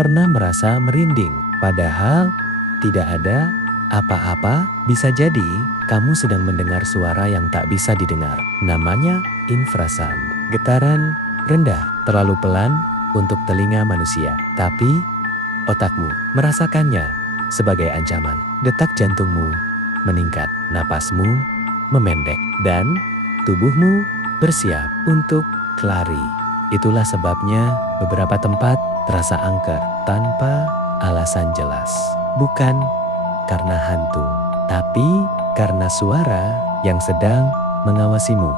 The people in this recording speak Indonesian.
pernah merasa merinding, padahal tidak ada apa-apa. Bisa jadi kamu sedang mendengar suara yang tak bisa didengar. Namanya infrasound. Getaran rendah, terlalu pelan untuk telinga manusia, tapi otakmu merasakannya sebagai ancaman. Detak jantungmu meningkat, napasmu memendek, dan tubuhmu bersiap untuk lari. Itulah sebabnya beberapa tempat terasa angker tanpa alasan jelas. Bukan karena hantu, tapi karena suara yang sedang mengawasimu.